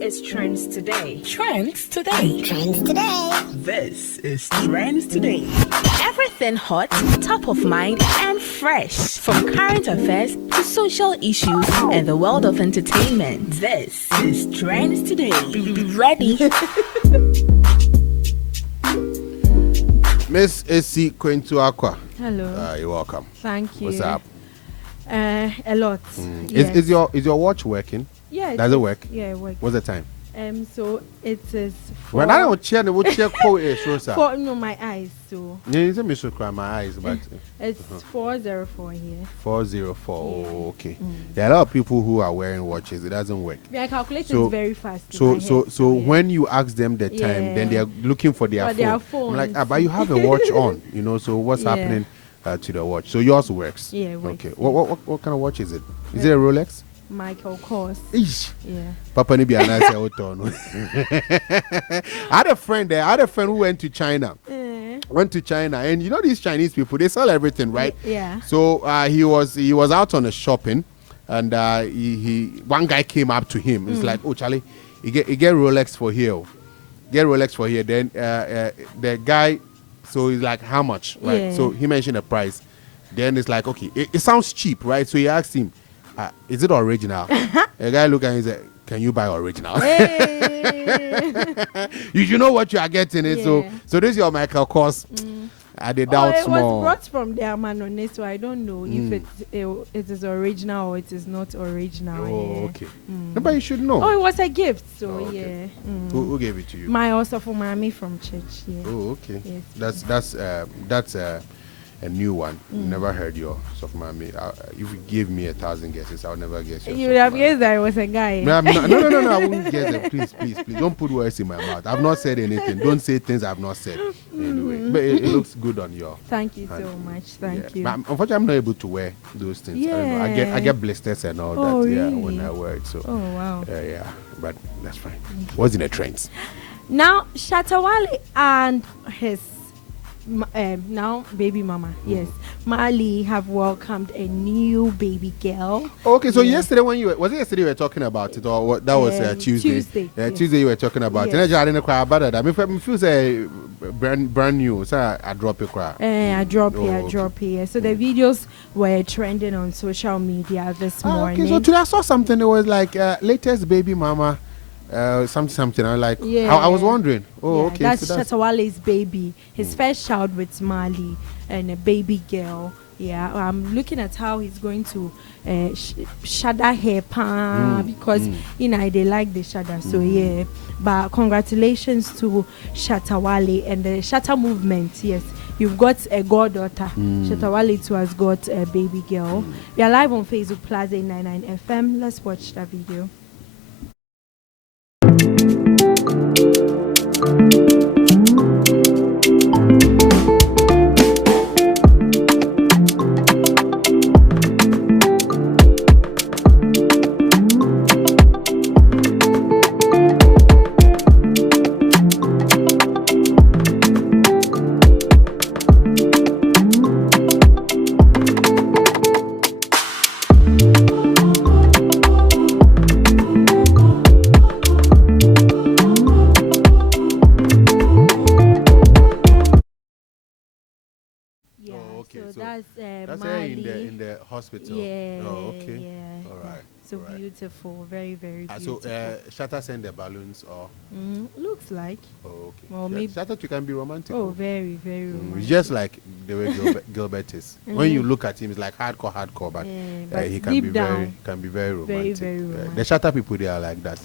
It's Trends Today. Trends Today. Trends Today. This is Trends Today. Everything hot, top of mind, and fresh. From current affairs to social issues and the world of entertainment. This is Trends Today. Be ready. Miss Esi Kwentsiwaa. Hello. You're welcome. Thank you. What's up? A lot. Yes. Is your watch working? Yeah. Does it work? Yeah, it works. What's the time? So it is for. When I don't check, what check code is for my eyes. So. Yeah, it's a mission cry my eyes, but it's 404 here. 404. Yeah. Oh, okay. There are a lot of people who are wearing watches. It doesn't work. Yeah, I calculate So- it very fast. in So my head. Yeah. when you ask them the time, then they are looking for their For phone. their I'm like, phones. but you have a watch on, So what's Yeah. happening to the watch? So yours works. Yeah, it works. Okay. What kind of watch is it? Is it a Rolex? Michael Kors. Eesh. Yeah. Papa ni biana say oton. I had a friend who went to China. And you know these Chinese people, they sell everything, right? Yeah. So he was out on a shopping, and one guy came up to him. It's like, oh Charlie, you get Rolex for here. Get Rolex for here. Then the guy, so he's like, how much? Right. Yeah. So he mentioned a price. Then it's like, okay, it sounds cheap, right? So he asked him, is it original? The guy looked and he said, can you buy original? Hey. You know what you are getting. It. Yeah. So this is your Michael Kors. I did doubt it small. was brought from their man on it, so I don't know if it is original or it is not original. Oh, yeah. okay. No, but you should know. Oh, it was a gift, so Oh, okay. yeah. Who gave it to you? My also for mommy from church. Yeah. Oh, okay. Yes. That's a new one. Never heard your of mommy. If you give me 1,000 guesses, I'll never guess your. You would have guessed that I was a guy. No, I won't guess it. Please. Don't put words in my mouth. I've not said anything. Don't say things I've not said. Anyway, but it looks good on your. Thank you hand. so much. Thank Yeah. you. But unfortunately, I'm not able to wear those things. I don't know. Yeah. I get blisters and all Oh, that. Yeah, really? when I wear it. So. Oh wow. Yeah, but that's fine. What's in the trends? Now Shatta Wale and his now baby mama, yes, MAALI have welcomed a new baby girl. Okay, so Yeah. yesterday when you were talking about it, or what? That was Tuesday. Tuesday, Yeah, yes. Tuesday you were talking about it. Yes. And I didn't cry about that. I mean, it feels brand new. So I drop a cry. I drop Oh, here, okay. drop here. So the videos were trending on social media this morning. Okay, so today I saw something that was like latest baby mama, something. I was like, Yeah. I was wondering. Oh, Yeah, okay. that's so Shatta Wale's baby, his first child with MAALI, and a baby girl. Yeah, I'm looking at how he's going to shada hair because they like the shada. So yeah, but congratulations to Shatta Wale and the Shatta movement. Yes, you've got a goddaughter. Shatta Wale too has got a baby girl. We are live on Facebook, PLUZZ 899 FM. Let's watch that video. Yeah, Oh, okay. so So that's that's her MAALI. in the hospital. Yeah. Oh, okay. Yeah. All right. So all right. beautiful, very, very So beautiful. Shatta send the balloons or Looks like. oh, okay. Well, maybe- Shatta you can be romantic. Oh, very, very It's romantic. just like the way Gilbert is. When you look at him, it's like hardcore, but, Yeah, but he can deep be down, very romantic. very The romantic. Shatta people, they are like that.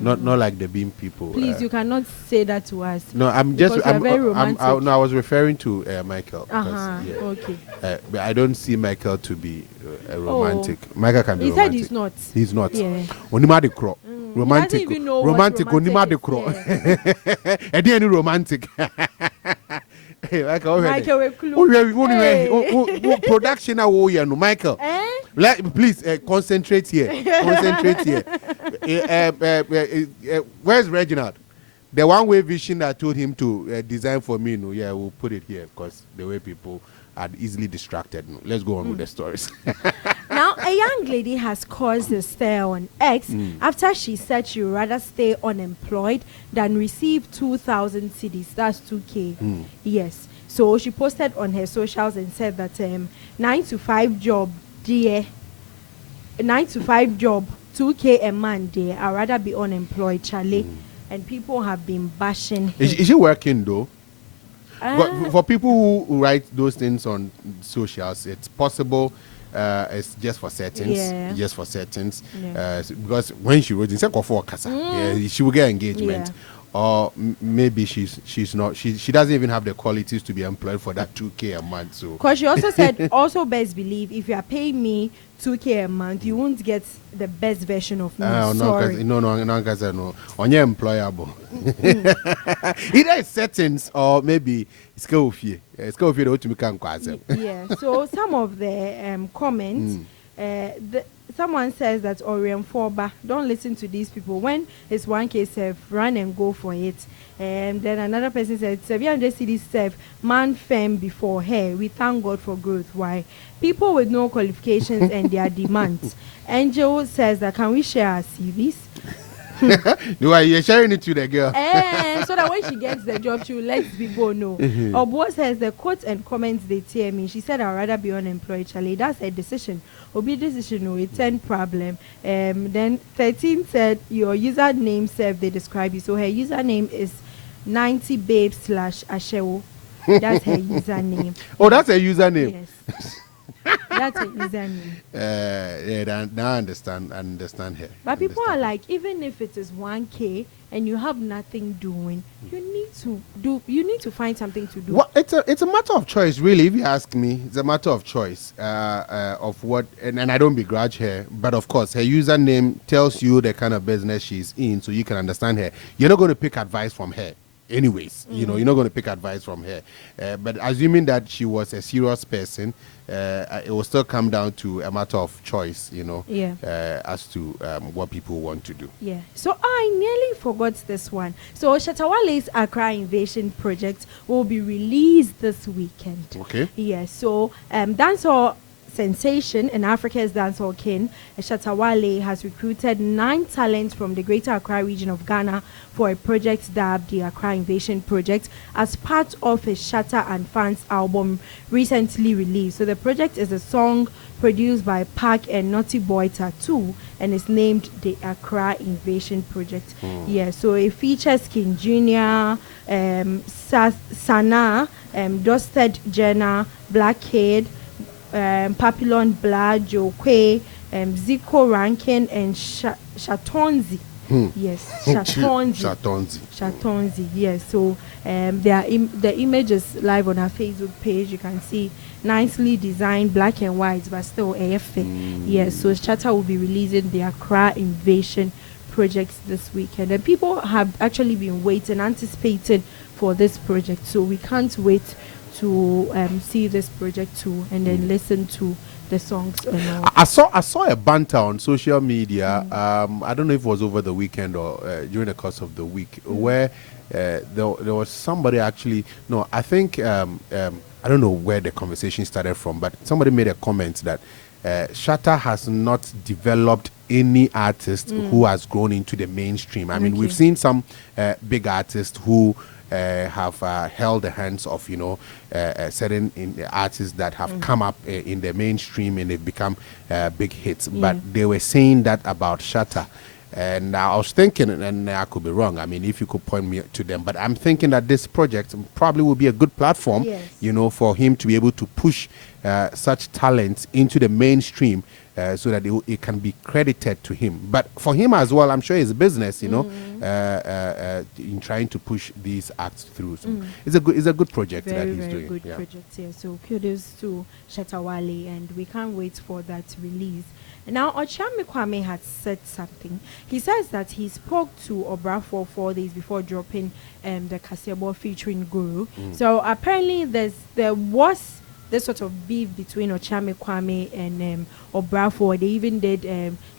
Not like the Beam people. Please, you cannot say that to us. No, I'm just. because you are very romantic. I was referring to Michael. Uh-huh. Yeah. Okay. But I don't see Michael to be a romantic. Michael can be He romantic. said he's not. He's not. Yeah. Onima de cro. Romantic. He doesn't even know what Romantic. Onima de romantic cro. is. And then romantic. Hey, Michael. Michael, we clue. Production now, no, Michael. Please concentrate here. Where's Reginald? The one-way vision that told him to design for me. No, yeah, we'll put it here because the way people are easily distracted. No. Let's go on with the stories. Now, a young lady has caused a stir on X after she said she would rather stay unemployed than receive 2,000 cedis. That's 2K. Yes. So she posted on her socials and said that 9 to 5 job, dear. 9 to 5 job, 2K a month, dear. I'd rather be unemployed, Charlie. And people have been bashing her. Is she working though? But for people who write those things on socials, it's possible. It's just for settings. Yeah. Just for settings. Yeah. Because when she wrote in for Kasa, she will get engagement. Yeah. Or maybe she's not. She doesn't even have the qualities to be employed for that 2K a month. So. Because she also said, also best believe if you are paying me 2K a month, you won't get the best version of me. Sorry. No. Unemployable. Either it's settings or maybe it's Skofie. Skofie the ultimate can. Yeah. So some of the comments, someone says that Obrafour, don't listen to these people. When it's 1K serve, run and go for it. And then another person said 700 cedis serve, man firm before her. We thank God for growth. Why? People with no qualifications and their demands. Angel says that can we share our CVs? No, you're sharing it to the girl. So that when she gets the job, she will let people know. Obo says the quotes and comments they tear me. She said I'd rather be unemployed, Charlie. That's a decision. Obi decision will return problem. Then 13 said your username serve they describe you. So her username is 90babe/Ashewo. That's her username. Oh, that's a username. Yes. That's a username. Yeah, now I understand her. But people are like, even if it is 1K and you have nothing doing, you need to find something to do. Well, it's a matter of choice, really. If you ask me, it's a matter of choice of what, and I don't begrudge her, but of course, her username tells you the kind of business she's in, so you can understand her. You're not going to pick advice from her. Anyways, you're not going to pick advice from her. But assuming that she was a serious person, it will still come down to a matter of choice, as to what people want to do. Yeah. So I nearly forgot this one. So Shatta Wale's Accra Invasion project will be released this weekend. Okay. Yeah. So dancehall sensation and Africa's dancehall king, Shatta Wale has recruited 9 talents from the Greater Accra region of Ghana for a project dubbed the Accra Invasion Project as part of his Shatta and Fans album recently released. So the project is a song produced by Park and Naughty Boy Tattoo and is named the Accra Invasion Project. Yeah, so it features King Jr., Sana, Dusted Jenna, Blackhead, Papillon Blood, Joe Quay, Zico Rankin, and Shatonzi. Yes, Shatonzi. Yes. So the image is live on our Facebook page. You can see nicely designed, black and white, but still AF. Yes. So Shatta will be releasing the Accra Invasion projects this weekend, and people have actually been waiting, anticipating for this project. So we can't wait to see this project too, and then listen to the songs. I saw a banter on social media. I don't know if it was over the weekend or during the course of the week, where there was somebody actually. No, I think I don't know where the conversation started from, but somebody made a comment that Shatta has not developed any artist who has grown into the mainstream. I mean, we've seen some big artists who have held the hands of certain artists that have come up in the mainstream and they've become big hits. But they were saying that about Shatta, and I was thinking, and I could be wrong, I mean, if you could point me to them, but I'm thinking that this project probably will be a good platform, for him to be able to push such talents into the mainstream. So that it can be credited to him, but for him as well, I'm sure it's business, in trying to push these acts through. So it's a good project that he's doing. Very good project. Yeah. So kudos to Shatta Wale, and we can't wait for that release. Now, Okyeame Kwame has said something. He says that he spoke to Obrafour 4 days before dropping the Kasiebo featuring Guru. So apparently there was this sort of beef between Okyeame Kwame and Obrafour. They even did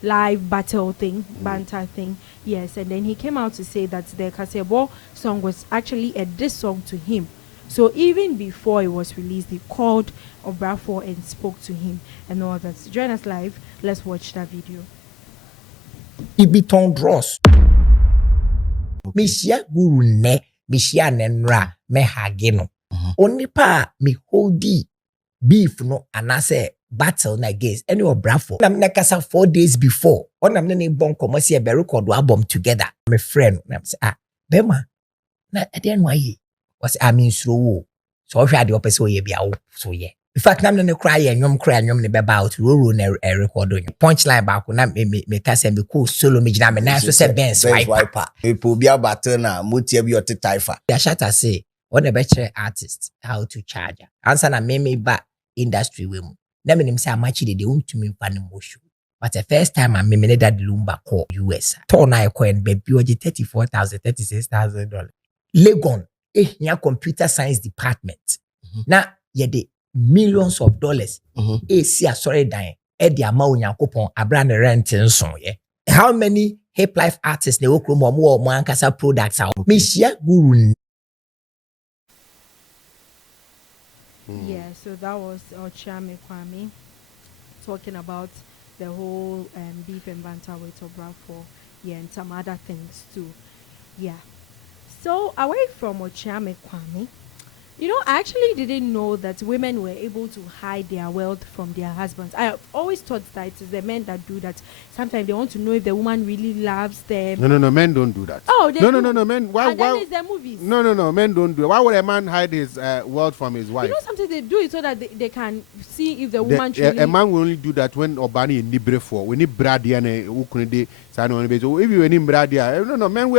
live battle thing, banter thing. Yes, and then he came out to say that the Kasiebo song was actually a diss song to him. So even before it was released, they called Obrafour and spoke to him and all that. So join us live. Let's watch that video. Ibiton dross. Mishia guru ne, mishia nenra, me hageno. Only pa me holdi beef no anase battle na against any Obrafour. I'm nakasa 4 days before. On I'm nene bon komasi be record album together. My friend, I'm say Bema na eden why was I mean slow. So if you had the opposite ye be out so yeah. In fact, I'm not cry and nyom ne beba out roro na record on punchline back na me kase me cool solo me jina me na so say Ben swiper. People be about na mutie bi ote taifa. The Shatta say on a better artist how to charge. Answer na me ba industry we mu. Na me nim say amachi de won to me fa no show. But the first time I me that lumba call US. Turn I coin baby oje $34,000 $36,000. Legon nya computer science department. Na ye de millions of dollars. Esi sorry dying. E di ama onyankopon abra ne rent nson ye. How many hip life artists ne wokro mo mo ankasa products out. Me share guru. Yeah, so that was Okyeame Kwame talking about the whole beef and banter with Obrafour, yeah, and some other things too. Yeah. So away from Okyeame Kwame, you know, I actually didn't know that women were able to hide their wealth from their husbands. I always thought that it is the men that do that. Sometimes they want to know if the woman really loves them. No, men don't do that. Oh, they do. No, men. Why? Then it's the movies. No, men don't do it. Why would a man hide his wealth from his wife? You know, sometimes they do it so that they can see if the woman truly... A man will only do that when Obani in Obrafour, when he bradia and ukunde sanone. So if you in bradia, no, men,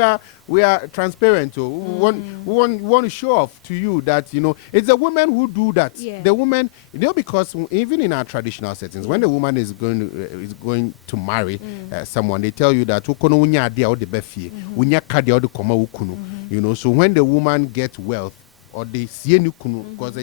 we are transparent. So we want to show off to you that, you know, it's the women who do that. Yeah. The women, you know, because even in our traditional settings, when the woman is going to marry someone, they tell you that ukono unya dia o de befi, unya kadi o de koma ukunu. You know, so when the woman gets wealth, or they see any kunu, because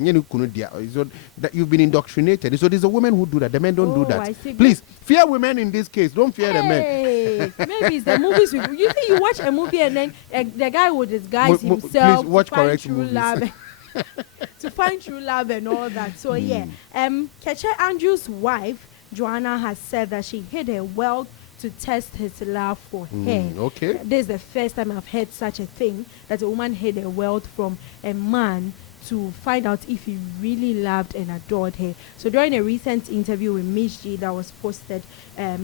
so that you've been indoctrinated. So there's a women who do that. The men don't do that. Please fear women in this case. Don't fear the men. Maybe it's the movies. You think you watch a movie and then the guy would disguise himself. Please watch to find correct true movies. love, to find true love and all that. So yeah, Keche Andrew's wife Joanna has said that she hid her wealth to test his love for her. Okay. This is the first time I've heard such a thing, that a woman hid her wealth from a man to find out if he really loved and adored her. So during a recent interview with Miss G that was posted,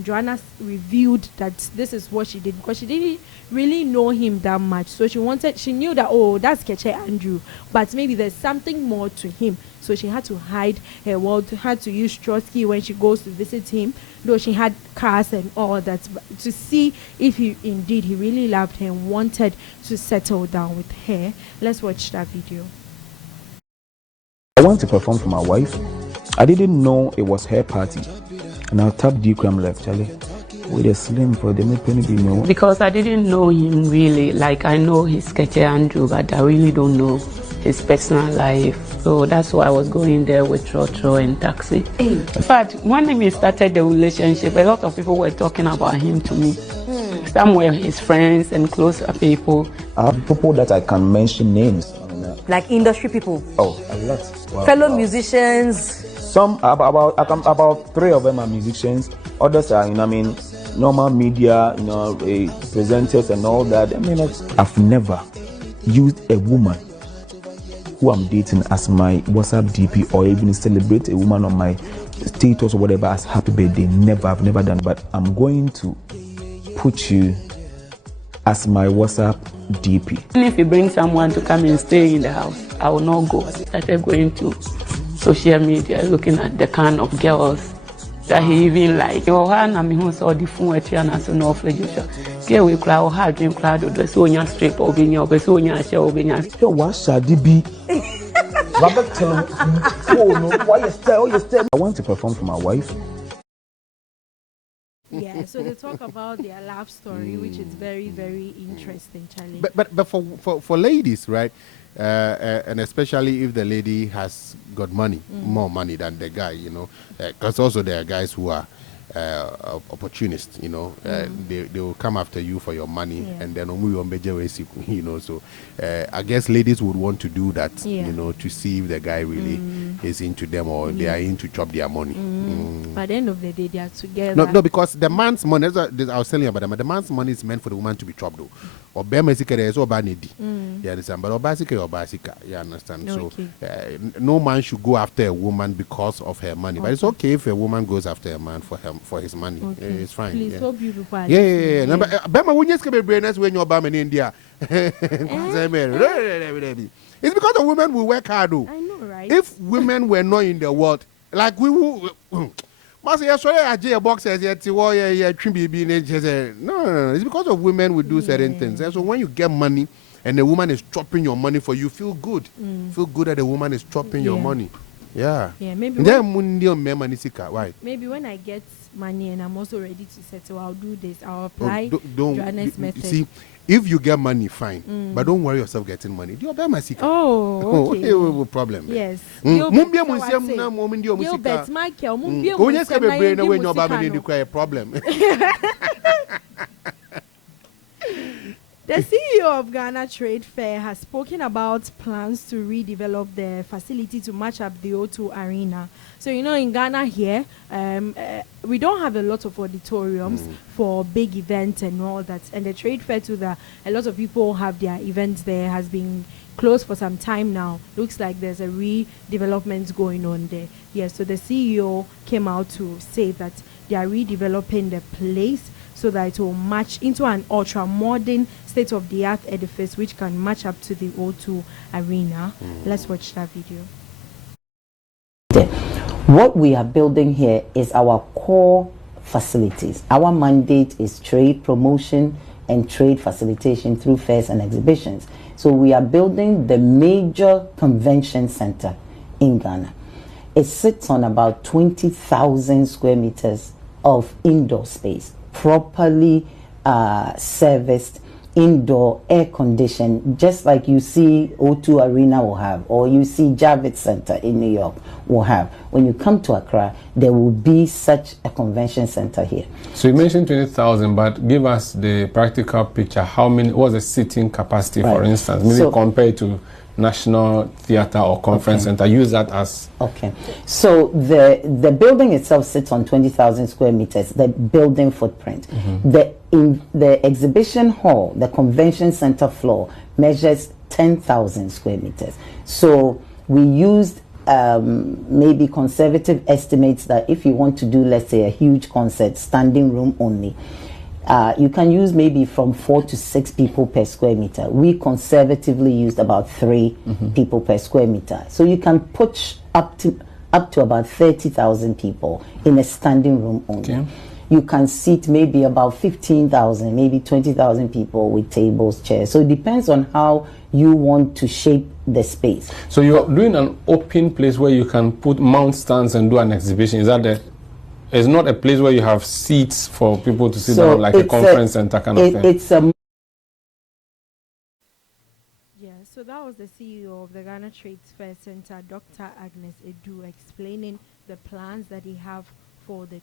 Joanna revealed that this is what she did because she didn't really know him that much. So she knew that, oh, that's Keche Andrew, but maybe there's something more to him. So she had to hide her wealth, had to use Trotsky when she goes to visit him, though she had cars and all that, to see if he really loved her and wanted to settle down with her. Let's watch that video. I went to perform for my wife. I didn't know it was her party. And I tapped D-Cram left, Charlie. With a slim for the penny be no. Because I didn't know him really. Like I know his Keche Andrew, but I really don't know his personal life. So that's why I was going there with Trotro and Taxi. In fact, when we started the relationship, a lot of people were talking about him to me. Some were his friends and closer people. I have people that I can mention names. Like industry people? Oh, a lot. Wow. Fellow musicians? Some, about 3 of them are musicians. Others are, normal media, presenters and all that. I've never used a woman who I'm dating as my WhatsApp DP or even celebrate a woman on my status or whatever as happy birthday. I've never done. But I'm going to put you as my WhatsApp DP. And if you bring someone to come and stay in the house, I will not go. I started going to social media, looking at the kind of girls that he even like. So the phone and so no flexion. Here we crowd hard dream crowd the Sonia strip or being your Sonia show being a so what shall it be? Robert tell him, oh no, why you stay? I want to perform for my wife. Yeah, so they talk about their love story, which is very, very interesting, Charlie. But for ladies, right, and especially if the lady has got money, more money than the guy, because also there are guys who are opportunists, you know. They will come after you for your money, and then you know. So I guess ladies would want to do that, you know, to see if the guy really is into them or they are into chop their money. But at the end of the day, they are together. No, because the man's money, I was telling you about the man's money is meant for the woman to be chopped though. Or basically is over needy. You understand? But basically, you understand? Okay. So no man should go after a woman because of her money. But it's okay if a woman goes after a man for his money. Okay. It's fine. Please, so beautiful. Yeah. Bema, when you say brainless when you're in India, it's because the women will work hard though. I know, right? If women were not in the world, like we will. Must say, sorry, I a boxers yet. No, it's because of women will do certain things. And so when you get money and the woman is chopping your money for you, feel good. Feel good that the woman is chopping your money. Yeah. Yeah, maybe. Why? Maybe when I get money and I'm also ready to settle, I'll do this. I'll apply Joanna's method. See, if you get money, fine. But don't worry yourself getting money. Oh, okay. No problem. Yes. Gilbert Michael, problem. The CEO of Ghana Trade Fair has spoken about plans to redevelop the facility to match up the O2 Arena. So, you know, in Ghana here, we don't have a lot of auditoriums for big events and all that. And the Trade Fair, too, a lot of people have their events there, has been closed for some time now. Looks like there's a redevelopment going on there. Yes, so the CEO came out to say that they are redeveloping the place so that it will match into an ultra-modern, state-of-the-art edifice which can match up to the O2 Arena. Let's watch that video. What we are building here is our core facilities. Our mandate is trade promotion and trade facilitation through fairs and exhibitions. So we are building the major convention center in Ghana. It sits on about 20,000 square meters of indoor space, properly serviced, indoor, air conditioned, just like you see O2 Arena will have, or you see Javits Center in New York will have. When you come to Accra, there will be such a convention center here. So you mentioned 20,000, but give us the practical picture. How many, what's the seating capacity, for instance, maybe compared to National Theatre or Conference Center? Use that as... Okay. So the building itself sits on 20,000 square meters, the building footprint. The exhibition hall, the convention center floor, measures 10,000 square meters. So we used maybe conservative estimates that if you want to do, let's say, a huge concert, standing room only, you can use maybe from 4 to 6 people per square meter. We conservatively used about 3 people per square meter. So you can push up to about 30,000 people in a standing room only. Okay. You can seat maybe about 15,000, maybe 20,000 people with tables, chairs. So it depends on how you want to shape the space. So you're doing an open place where you can put mount stands and do an exhibition. Is that the... It's not a place where you have seats for people to sit down, like a conference center kind of thing. It's a... Yeah, so that was the CEO of the Ghana Trade Fair Center, Dr. Agnes Edu, explaining the plans that they have for the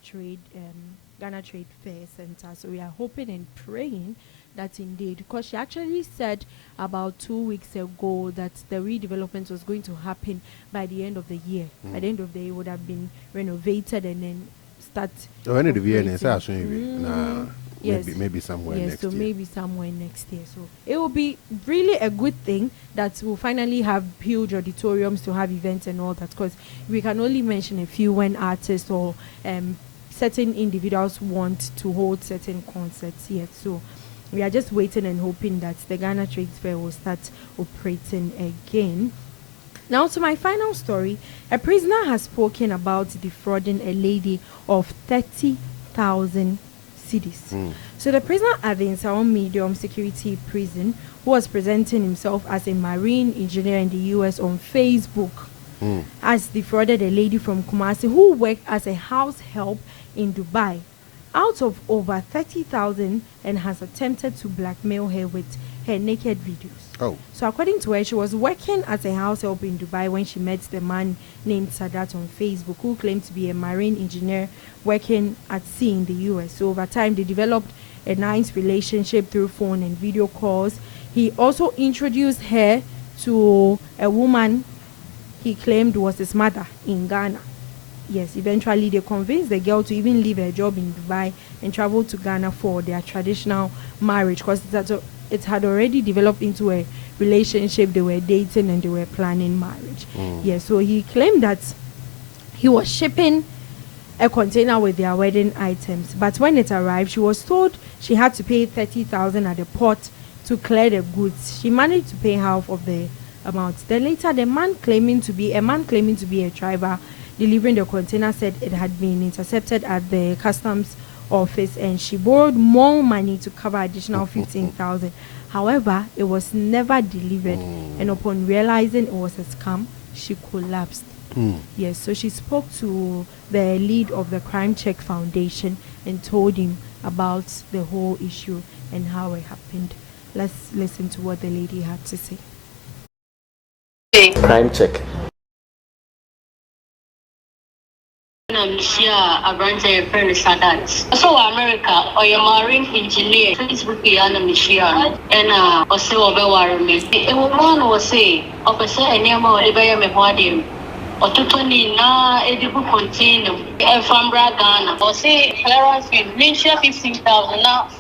Ghana Trade Fair Center. So we are hoping and praying that indeed, because she actually said about 2 weeks ago that the redevelopment was going to happen by the end of the year. By the end of the year, it would have been renovated and then start. Maybe somewhere next year. So maybe somewhere next year. So it will be really a good thing that we'll finally have huge auditoriums to have events and all that, because we can only mention a few when artists or certain individuals want to hold certain concerts here. So we are just waiting and hoping that the Ghana Trade Fair will start operating again. Now to my final story. A prisoner has spoken about defrauding a lady of 30,000 cedis. So the prisoner at the Nsawam Medium Security Prison, who was presenting himself as a marine engineer in the US on Facebook, has defrauded a lady from Kumasi who worked as a house help in Dubai out of over 30,000 and has attempted to blackmail her with her naked videos. Oh. So according to her, she was working as a house help in Dubai when she met the man named Sadat on Facebook, who claimed to be a marine engineer working at sea in the US. So over time, they developed a nice relationship through phone and video calls. He also introduced her to a woman he claimed was his mother in Ghana. Yes, eventually they convinced the girl to even leave her job in Dubai and travel to Ghana for their traditional marriage, because it had already developed into a relationship. They were dating and they were planning marriage. Yes, so he claimed that he was shipping a container with their wedding items, but when it arrived, she was told she had to pay 30,000 at the port to clear the goods. She managed to pay half of the amount. Then later, the man claiming to be a driver delivering the container said it had been intercepted at the customs office, and she borrowed more money to cover additional 15,000. However, it was never delivered, and upon realizing it was a scam, she collapsed. Yes, so she spoke to the lead of the Crime Check Foundation and told him about the whole issue and how it happened. Let's listen to what the lady had to say. Crime Check. I'm sure a branch of friend Sadat. So America or your marine engineer, Facebook and Michigan, and also over me. And one was say, Officer, and Yama, Ibaya Mehwadim, or Tutoni na edible container, and from Ghana, or say Clarence with Misha 15,000 now.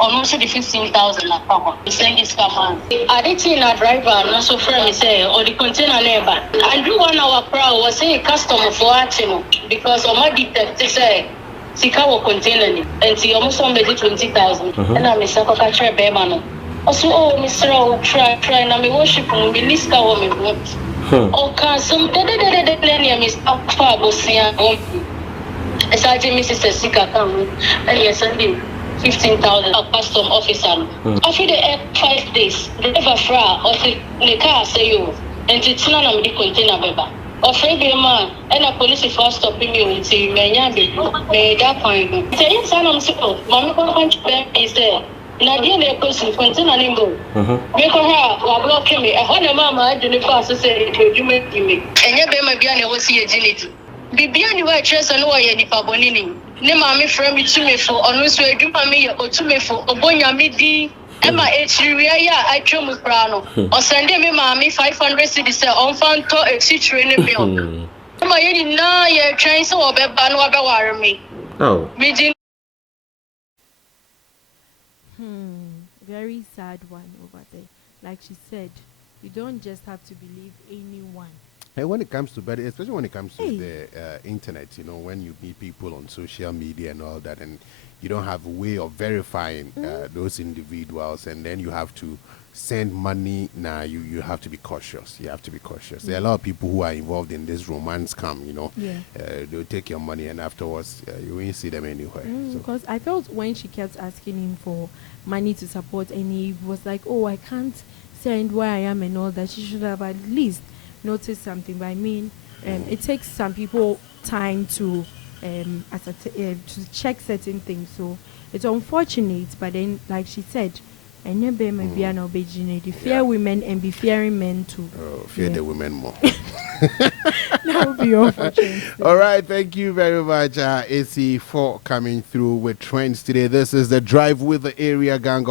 Almost the 15,000 na papa. We send this command. I didn't see a driver, not so friend say, or the container labor. I do 1 hour crowd was a customer for watching because of my detective say, Sikawa container and see almost somebody 20,000. And I'm a Sakaka Bemano. Also, oh, Mr. Try, and I'm a worship on the list of women. Okay, some dead Mr. Fabosia. As I did Mrs. Sika come, and yes, I did. 15,000 a custom officer. After the 5 days, the driver fra or the car say you and it's not on the container beba. Or Friday man and a police for stopping you until Menyabi made that point. Say it's an simple. Mamma can't be is there. Nadia the person container nimble. Make her or blocking me. I heard a mama I didn't pass to say you make me. And your baby be was see a genity. Bibiani wa chesa no wa yedi pabonini. Ne maami friend me to me for onu so eduma me o to me for obonya me di e ma echiriya ya atwom krano o sende me maami 500 cedis on fanto echichire ne me o ma yedi na ye twen so obeba no obeware me oh me di very sad one over there. Like she said, you don't just have to believe anyone. And when it comes to better, especially when it comes to the internet, you know, when you meet people on social media and all that, and you don't have a way of verifying those individuals, and then you have to send money. Now you have to be cautious. You have to be cautious. There are a lot of people who are involved in this romance scam. You know, they'll take your money, and afterwards you won't see them anywhere. Because I felt when she kept asking him for money to support, and he was like, "Oh, I can't send where I am and all that." She should have at least notice something. But I mean, it takes some people time to to check certain things, so it's unfortunate. But then, like she said, fear women and be fearing men too. Fear the women more. That would be unfortunate. All right, thank you very much, Esi, for coming through with trends today. This is the Drive with the Area Gang.